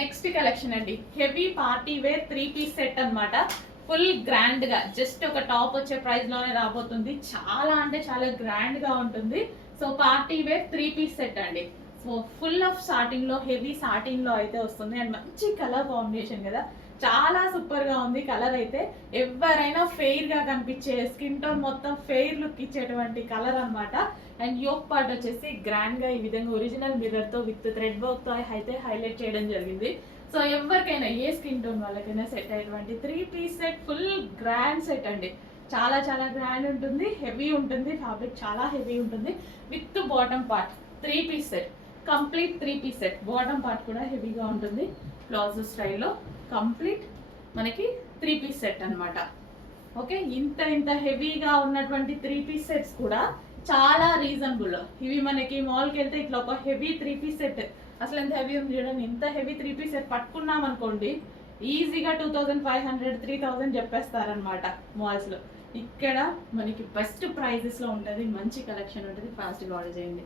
Next collection అండి, heavy party wear 3 piece set అన్నమాట. Full grand గా జస్ట్ ఒక టాప్ వచ్చే ప్రైస్ లోనే రాబోతుంది. చాలా అంటే చాలా గ్రాండ్ గా ఉంటుంది. So party wear 3 piece set అండి. సో ఫుల్ ఆఫ్ సాటిన్ లో, హెవీ సాటిన్ లో అయితే వస్తుంది. అండ్ మంచి కలర్ కాంబినేషన్ కదా, చాలా సూపర్ గా ఉంది కలర్ అయితే. ఎవరైనా ఫెయిర్ గా కనిపించే, స్కిన్ టోన్ మొత్తం ఫెయిర్ లుక్ ఇచ్చేటువంటి కలర్ అన్నమాట. అండ్ యోక్ పార్ట్ వచ్చేసి గ్రాండ్ గా ఈ విధంగా ఒరిజినల్ మిర్రర్ తో విత్ థ్రెడ్ వర్క్ తో అయితే హైలైట్ చేయడం జరిగింది. సో ఎవరికైనా ఏ స్కిన్ టోన్ వాళ్ళకైనా సెట్ అయ్యేటువంటి 3 piece set, full grand set అండి. చాలా చాలా గ్రాండ్ ఉంటుంది, హెవీ ఉంటుంది, ఫ్యాబ్రిక్ చాలా హెవీ ఉంటుంది. With bottom part 3 piece set, complete 3 piece set. Bottom part కూడా హెవీగా ఉంటుంది, ప్లాజో స్టైల్లో కంప్లీట్ మనకి 3 పీస్ సెట్ అన్నమాట. ఓకే, ఇంత ఇంత హెవీగా ఉన్నటువంటి 3 పీస్ సెట్స్ కూడా చాలా రీజనబుల్. ఇవి మనకి మాల్కి వెళ్తే ఇట్లా ఒక హెవీ 3 పీస్ సెట్, అసలు ఎంత హెవీ ఉంది చూడండి. ఇంత హెవీ 3 పీస్ సెట్ పట్టుకున్నాం అనుకోండి, ఈజీగా 2500 3000 చెప్పేస్తారనమాట మాల్స్లో. ఇక్కడ మనకి బెస్ట్ ప్రైజెస్లో ఉంటుంది, మంచి కలెక్షన్ ఉంటుంది. ఫాస్ట్గా ఆర్డర్ చేయండి.